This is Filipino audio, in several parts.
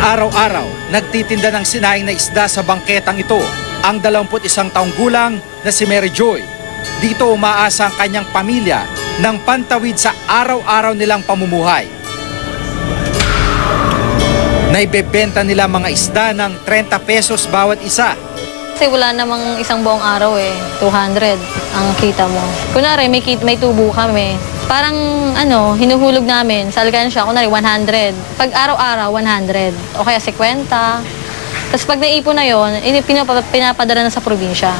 Araw-araw, nagtitinda ng sinaing na isda sa bangketang ito ang 21 taong gulang na si Mary Joy. Dito umaasa ang kanyang pamilya ng pantawid sa araw-araw nilang pamumuhay. Naibebenta nila mga isda ng 30 pesos bawat isa. Kasi wala namang isang buong araw 200 ang kita mo. Kunwari may tubo kami. Parang hinuhulog namin sa alkansya, kunwari 100. Pag araw-araw, 100. O kaya 50. Tapos pag naipon na yon, pinapadala na sa probinsya.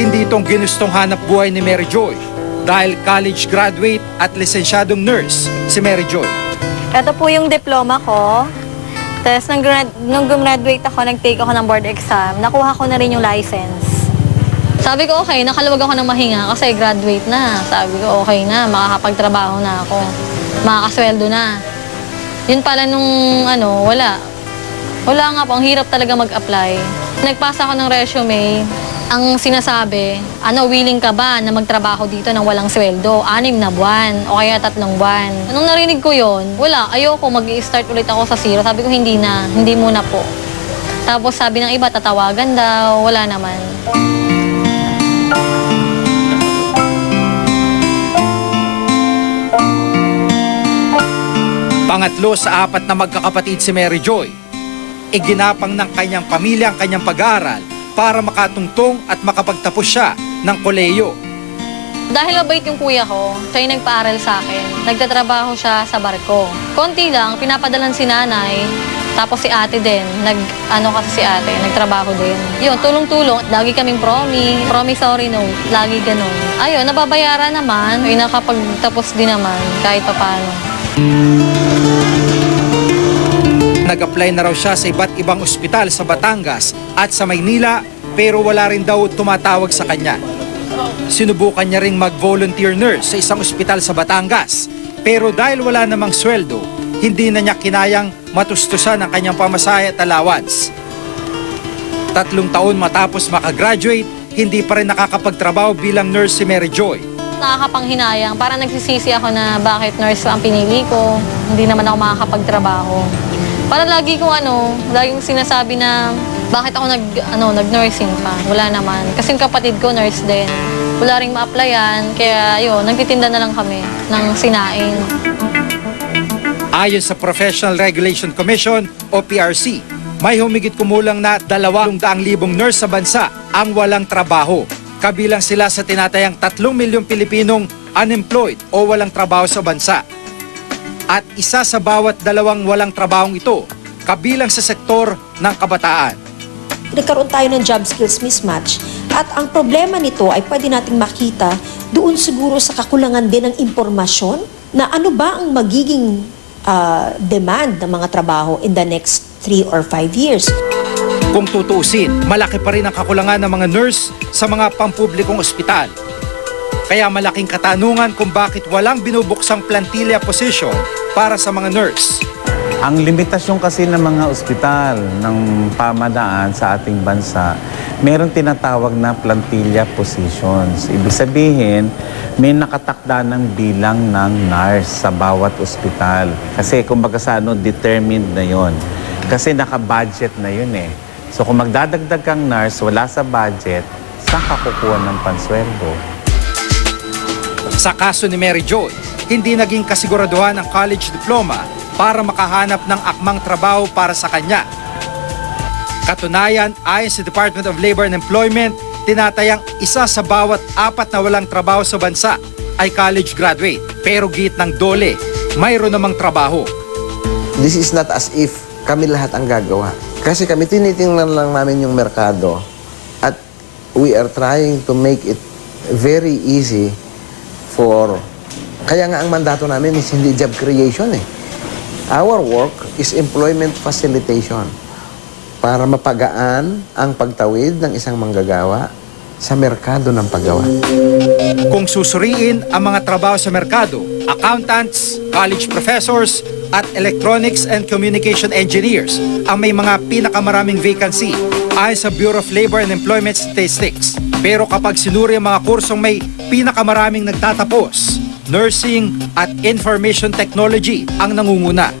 Hindi itong ginustong hanap buhay ni Mary Joy dahil college graduate at lisensyadong nurse si Mary Joy. Ito po yung diploma ko. Tapos nung gumraduate ako, nag-take ako ng board exam, nakuha ko na rin yung license. Sabi ko, okay, nakaluwag ako ng mahinga kasi graduate na. Sabi ko, okay na, makakapagtrabaho na ako. Makakasweldo na. Yun pala nung wala. Wala nga po, ang hirap talaga mag-apply. Nagpasa ako ng resume. Ang sinasabi, willing ka ba na magtrabaho dito ng walang sweldo? 6 na buwan o kaya 3 buwan. Nung narinig ko yon, wala, ayoko mag-i-start ulit ako sa zero. Sabi ko, hindi na, hindi muna po. Tapos sabi ng iba, tatawagan daw, wala naman. Pangatlo sa 4 na magkakapatid si Mary Joy. Iginapang ng kanyang pamilya ang kanyang pag-aaral para makatungtong at makapagtapos siya ng kolehiyo. Dahil mabait yung kuya ko, siya yung nagpaaral sa akin. Nagtatrabaho siya sa barko. Konti lang, pinapadalan si nanay, tapos si ate din. Kasi si ate, nagtrabaho din. Yun, tulong-tulong. Lagi kaming promissory note, lagi ganun. Ayun, nababayaran naman. Ay, nakapagtapos din naman, kahit pa paano. Nag-apply na raw siya sa iba't ibang ospital sa Batangas at sa Maynila pero wala rin daw tumatawag sa kanya. Sinubukan niya ring mag-volunteer nurse sa isang ospital sa Batangas pero dahil wala namang sweldo, hindi na niya kinayang matustusan ang kanyang pamasahe at allowance. 3 taon matapos makagraduate, hindi pa rin nakakapagtrabaho bilang nurse si Mary Joy. Nakakapanghinayang, parang nagsisisi ako na bakit nurse ang pinili ko, hindi naman ako makakapagtrabaho. Para lagi laging sinasabi na bakit ako nag-nursing pa. Wala naman. Kasi yung kapatid ko nurse din. Wala ring ma-applyan, kaya yun, nagtitinda na lang kami ng sinaing. Ayon sa Professional Regulation Commission o PRC, may humigit kumulang na 200,000 nurse sa bansa ang walang trabaho. Kabilang sila sa tinatayang 3 milyong Pilipinong unemployed o walang trabaho sa bansa. At isa sa bawat 2 walang trabahong ito, kabilang sa sektor ng kabataan. Nagkaroon tayo ng job skills mismatch at ang problema nito ay pwede nating makita doon siguro sa kakulangan din ng impormasyon na ano ba ang magiging demand ng mga trabaho in the next 3 or 5 years. Kung tutuusin, malaki pa rin ang kakulangan ng mga nurse sa mga pampublikong ospital. Kaya malaking katanungan kung bakit walang binubuksang plantilla position para sa mga nurse. Ang limitasyon kasi ng mga ospital ng pamahalaan sa ating bansa, meron tinatawag na plantilla positions. Ibig sabihin, may nakatakda ng bilang ng nurse sa bawat ospital. Kasi kumbaga determined na yon. Kasi naka-budget na yun eh. So kung magdadagdag kang nurse, wala sa budget, saan ka kukuha ng pansweldo? Sa kaso ni Mary Joy, hindi naging kasiguraduhan ang college diploma para makahanap ng akmang trabaho para sa kanya. Katunayan, ayon sa Department of Labor and Employment, tinatayang isa sa bawat 4 na walang trabaho sa bansa ay college graduate. Pero git ng dole, mayroon namang trabaho. This is not as if kami lahat ang gagawa. Kasi kami tinitingnan lang namin yung merkado at we are trying to make it very easy kaya nga ang mandato namin is hindi job creation eh. Our work is employment facilitation para mapagaan ang pagtawid ng isang manggagawa sa merkado ng paggawa. Kung susuriin ang mga trabaho sa merkado, accountants, college professors, at electronics and communication engineers ang may mga pinakamaraming vacancy ayon sa Bureau of Labor and Employment Statistics. Pero kapag sinuri ang mga kursong may pinakamaraming nagtatapos, nursing at information technology ang nangunguna.